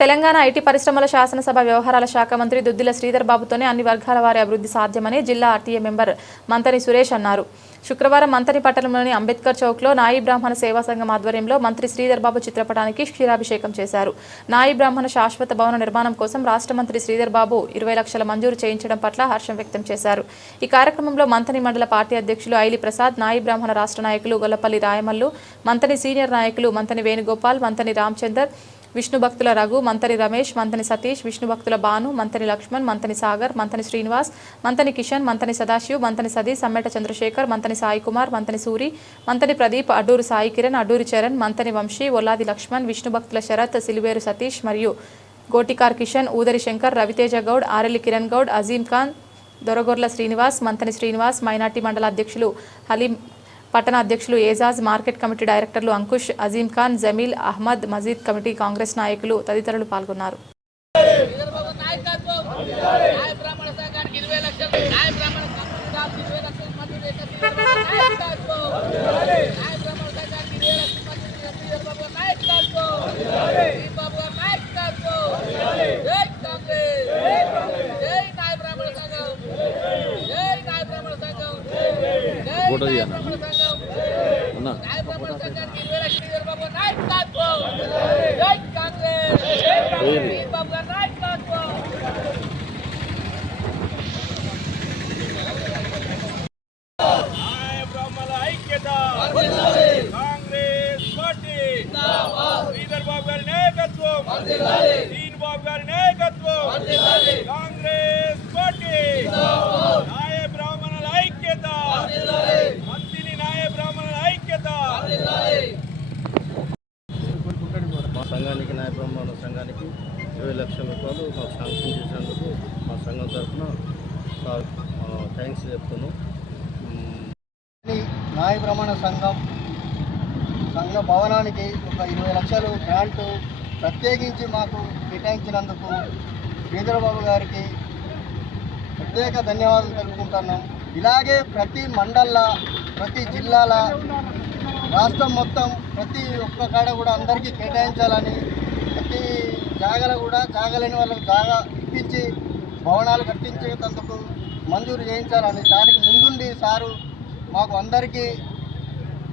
Telangana IT పరిశ్రమల శాసనసభ వ్యవహారాల శాఖ మంత్రి దుద్దిల శ్రీధర్ బాబుతోనే అన్ని వర్గాల వారి అభివృద్ధి సాధ్యమని జిల్లా ఆర్టీఏ మెంబర్ మంతని సురేష్ అన్నారు. శుక్రవారం మంతని పట్టణంలోని అంబేద్కర్ చౌక్లో నాయి బ్రాహ్మణ సేవా సంఘం ఆధ్వర్యంలో మంత్రి శ్రీధర్ బాబు చిత్రపటానికి క్షీరాభిషేకం చేశారు. నాయి బ్రాహ్మణ శాశ్వత భవన నిర్మాణం కోసం రాష్ట్ర మంత్రి శ్రీధర్ బాబు 20 లక్షల మంజూరు చేయించడం పట్ల హర్షం వ్యక్తం చేశారు. ఈ కార్యక్రమంలో మంతని మండల పార్టీ అధ్యక్షులు ఐలి ప్రసాద్, నాయి బ్రాహ్మణ రాష్ట్ర నాయకులు గొల్లపల్లి రాయమల్లు, మంతని సీనియర్ నాయకులు మంతని వేణుగోపాల్, మంతని రామచందర్, విష్ణు భక్తుల రఘు, మంతని రమేష్, మంతని సతీష్, విష్ణు భక్తుల భాను, మంతని లక్ష్మణ్, మంతని సాగర్, మంతని శ్రీనివాస్, మంతని కిషన్, మంతని సదాశివ్, మంతని సది, సమ్మెట చంద్రశేఖర్, మంతని సాయి కుమార్, మంతని సూరి, మంతని ప్రదీప్, అడ్డూరు సాయి కిరణ్, అడ్డూరి చరణ్, మంతని వంశీ, ఒల్లాది లక్ష్మణ్, విష్ణు భక్తుల శరత్, సిలివేరు సతీష్ మరియు గోటికార్ కిషన్, ఊదరి శంకర్, రవితేజ గౌడ్, ఆరెల్లి కిరణ్ గౌడ్, అజీం ఖాన్, దొరగొర్ల శ్రీనివాస్, మంతని శ్రీనివాస్, మైనార్టీ మండల అధ్యక్షులు హలీం, పట్టణ అధ్యక్షులు ఏజాజ్, మార్కెట్ కమిటీ డైరెక్టర్లు అంకుష్, అజీం ఖాన్, జమీల్ అహ్మద్, మజీద్ కమిటీ కాంగ్రెస్ నాయకులు తదితరులు పాల్గొన్నారు. సంఘానికి న్యాయ బ్రాహ్మణ సంఘానికి 20 లక్షల రూపాయలు మాకు శాంక్షన్ చేసేందుకు మా సంఘం తరఫున థ్యాంక్స్ చెప్తున్నాం. న్యాయ బ్రాహ్మణ సంఘ భవనానికి ఒక 20 లక్షలు గ్రాంటు ప్రత్యేకించి మాకు కేటాయించినందుకు శ్రీధరబాబు గారికి ప్రత్యేక ధన్యవాదాలు తెలుపుకుంటున్నాం. ఇలాగే ప్రతి మండల, ప్రతి జిల్లాల, రాష్ట్రం మొత్తం ప్రతి ఒక్క కాడ కూడా అందరికీ కేటాయించాలని, ప్రతి జాగాలో కూడా జాగలేని వాళ్ళకి జాగా ఇప్పించి భవనాలు కట్టించేందుకు మంజూరు చేయించాలని, దానికి ముందుండి సారు మాకు అందరికీ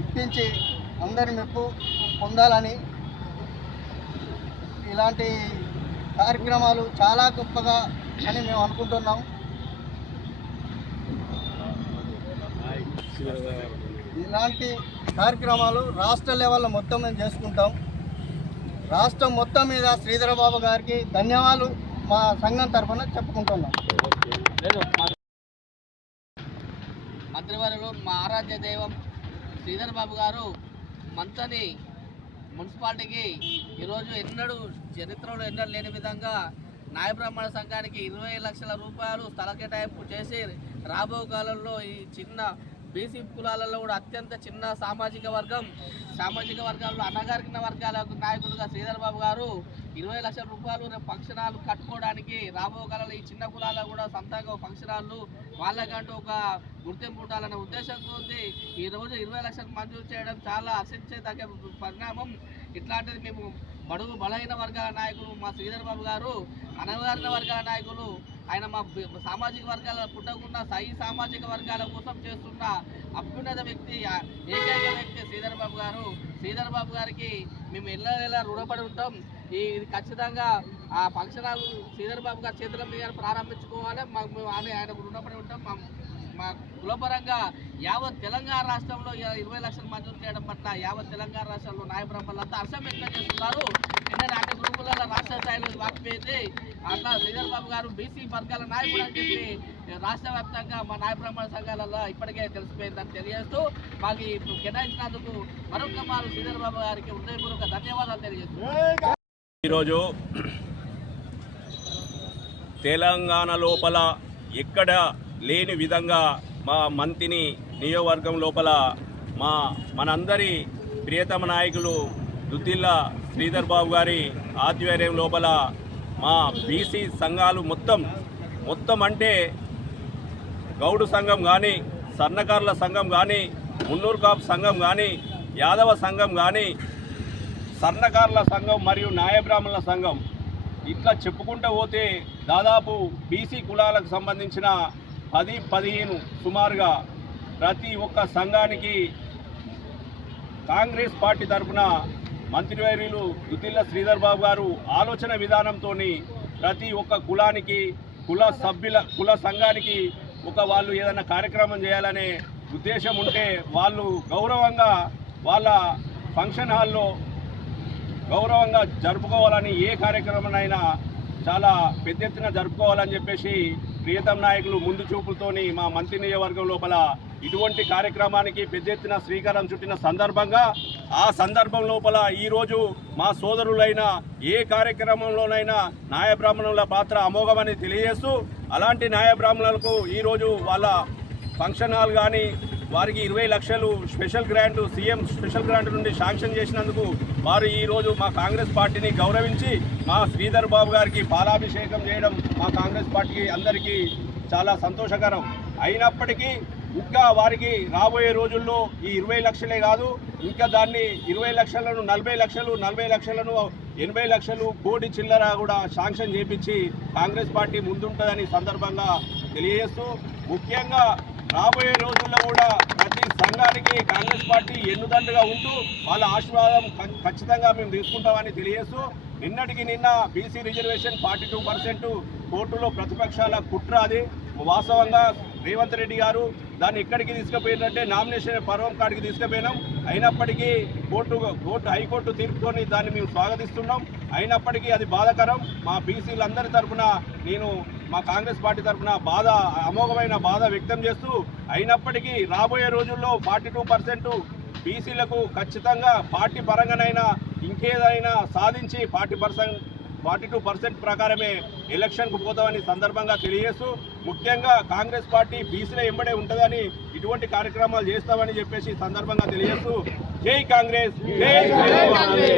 ఇప్పించి అందరి మెప్పు పొందాలని, ఇలాంటి కార్యక్రమాలు చాలా గొప్పగా అని మేము అనుకుంటున్నాం. ఇలాంటి కార్యక్రమాలు రాష్ట్ర లెవెల్లో మొత్తం మేము చేసుకుంటాం. రాష్ట్రం మొత్తం మీద శ్రీధరబాబు గారికి ధన్యవాదాలు మా సంఘం తరఫున చెప్పుకుంటున్నాం. మంత్రివర్యులు మా ఆరాధ్య దైవం శ్రీధరబాబు గారు మంతని మున్సిపాలిటీకి ఈరోజు చరిత్రలో ఎన్నడూ లేని విధంగా న్యాయ బ్రాహ్మణ సంఘానికి 20 లక్షల రూపాయలు స్థల కేటాయింపు చేసి రాబో కాలంలో ఈ చిన్న బీసీ కులాలలో కూడా అత్యంత చిన్న సామాజిక వర్గాల్లో అణగారిన వర్గాల నాయకులుగా శ్రీధరబాబు గారు 20 లక్షల రూపాయలు ఫంక్షన్ హాల్ కట్టుకోవడానికి రాబో కాలంలో ఈ చిన్న కులాల్లో కూడా సొంతంగా ఫంక్షన్ హాళ్ళు వాళ్ళకంటూ ఒక గుర్తింపు ఉండాలనే ఉద్దేశంతో ఈరోజు 20 లక్షలు మంజూరు చేయడం చాలా హర్షించేదగ్గ పరిణామం. ఇట్లాంటిది మేము బలహీన వర్గాల నాయకులు మా శ్రీధరబాబు గారు, అణగారిన వర్గాల నాయకులు, ఆయన మా సామాజిక వర్గాల పుట్టకున్న సామాజిక వర్గాల కోసం చేస్తున్న అభ్యున్నత వ్యక్తి, ఏకైక వ్యక్తి శ్రీధరబాబు గారు. శ్రీధరబాబు గారికి మేము ఎల్లవేళలా రుణపడి ఉంటాం. ఇది ఖచ్చితంగా ఆ ఫంక్షన్ హాల్ శ్రీధరబాబు గారి చేతుల మీద ప్రారంభించుకోవాలి. మేము ఆయనకు రుణపడి ఉంటాం. మా కులపరంగా యావత్ తెలంగాణ రాష్ట్రంలో 20 లక్షలు మంజూరు చేయడం పట్ల యావత్ తెలంగాణ రాష్ట్రంలో నాయ బ్రాహ్మణులంతా హర్షం వ్యక్తం చేస్తున్నారు. ఎందుకంటే అన్ని గ్రూపులలో రాష్ట్ర స్థాయిలో వాకిపోయింది. అట్లా శ్రీధరబాబు గారు బీసీ వర్గాల నాయకుడు అని చెప్పి రాష్ట్ర వ్యాప్తంగా మా నాయ బ్రాహ్మణ సంఘాలలో ఇప్పటికే తెలిసిపోయిందని తెలియజేస్తూ మాకు ఇప్పుడు కేటాయించినందుకు మరొక మారు శ్రీధరబాబు గారికి హృదయపూర్వక ధన్యవాదాలు తెలియజేస్తున్నాం. ఈరోజు తెలంగాణ లోపల ఎక్కడ లేని విధంగా మా మంతిని నియోజకవర్గం లోపల మనందరి ప్రియతమ నాయకులు దుద్దిల్ల శ్రీధర్ బాబు గారి ఆధ్వర్యం లోపల మా బీసీ సంఘాలు మొత్తం అంటే గౌడు సంఘం కానీ, సన్నకారుల సంఘం కానీ, మున్నూరు కాపు సంఘం కానీ, యాదవ సంఘం కానీ, సన్నకారుల సంఘం మరియు న్యాయ బ్రాహ్మణుల సంఘం ఇట్లా చెప్పుకుంటూ పోతే దాదాపు బీసీ కులాలకు సంబంధించిన 10-15 సుమారుగా ప్రతి ఒక్క సంఘానికి కాంగ్రెస్ పార్టీ తరఫున మంత్రివర్యులు దుద్దిల్ల శ్రీధర్ బాబు గారు ఆలోచన విధానంతో ప్రతి ఒక్క కులానికి కుల సంఘానికి వాళ్ళు ఏదైనా కార్యక్రమం చేయాలనే ఉద్దేశం ఉంటే వాళ్ళు గౌరవంగా వాళ్ళ ఫంక్షన్ హాల్లో గౌరవంగా జరుపుకోవాలని ఏ కార్యక్రమానైనా చాలా పెద్ద ఎత్తున జరుపుకోవాలని చెప్పేసి ప్రియతమ నాయకులు ముందు చూపులతోని మా మంత్రి నియోజకవర్గం లోపల ఇటువంటి కార్యక్రమానికి పెద్ద ఎత్తున శ్రీకారం చుట్టిన సందర్భంగా ఆ సందర్భం లోపల ఈరోజు మా సోదరులైన ఏ కార్యక్రమంలోనైనా న్యాయ బ్రాహ్మణుల పాత్ర అమోఘమని తెలియజేస్తూ అలాంటి న్యాయ బ్రాహ్మణులకు ఈరోజు వాళ్ళ ఫంక్షన్ హాల్ కానీ వారికి 20 లక్షలు special grant CM special grant నుండి శాంక్షన్ చేసినందుకు వారు ఈరోజు మా కాంగ్రెస్ పార్టీని గౌరవించి మా శ్రీధర్ బాబు గారికి పాలాభిషేకం చేయడం మా కాంగ్రెస్ పార్టీకి అందరికీ చాలా సంతోషకరం. అయినప్పటికీ ఇంకా వారికి రాబోయే రోజుల్లో ఈ 20 లక్షలే కాదు, ఇంకా దాన్ని 20 లక్షలను 40 లక్షలు, 40 లక్షలను 80 లక్షలు, కోటి చిల్లర కూడా శాంక్షన్ చేపించి కాంగ్రెస్ పార్టీ ముందుంటుందని సందర్భంగా తెలియజేస్తూ, ముఖ్యంగా రాబోయే రోజుల్లో కూడా ప్రతి సంఘానికి కాంగ్రెస్ పార్టీ ఎన్నుదండుగా ఉంటూ వాళ్ళ ఆశీర్వాదం ఖచ్చితంగా మేము తీసుకుంటామని తెలియజేస్తూ, నిన్నటికి నిన్న బీసీ రిజర్వేషన్ 42% కోర్టులో ప్రతిపక్షాల కుట్ర అది. వాస్తవంగా రేవంత్ రెడ్డి గారు దాన్ని ఎక్కడికి తీసుకుపోయినట్టే నామినేషన్ పర్వం కాడికి తీసుకుపోయినాం. అయినప్పటికీ హైకోర్టు తీర్పుతోని దాన్ని మేము స్వాగతిస్తున్నాం. అయినప్పటికీ అది బాధాకరం. మా బీసీలందరి తరఫున నేను మా కాంగ్రెస్ పార్టీ తరఫున అమోఘమైన బాధ వ్యక్తం చేస్తూ, అయినప్పటికీ రాబోయే రోజుల్లో 42% బీసీలకు ఖచ్చితంగా పార్టీ పరంగానైనా ఇంకేదైనా సాధించి 42% ప్రకారమే ఎలక్షన్కు పోతామని సందర్భంగా తెలియజేస్తూ, ముఖ్యంగా కాంగ్రెస్ పార్టీ బీసీల ఎంబడే ఉంటుందని ఇటువంటి కార్యక్రమాలు చేస్తామని చెప్పేసి సందర్భంగా తెలియజేస్తూ, జై కాంగ్రెస్, జై శ్రీరామ్.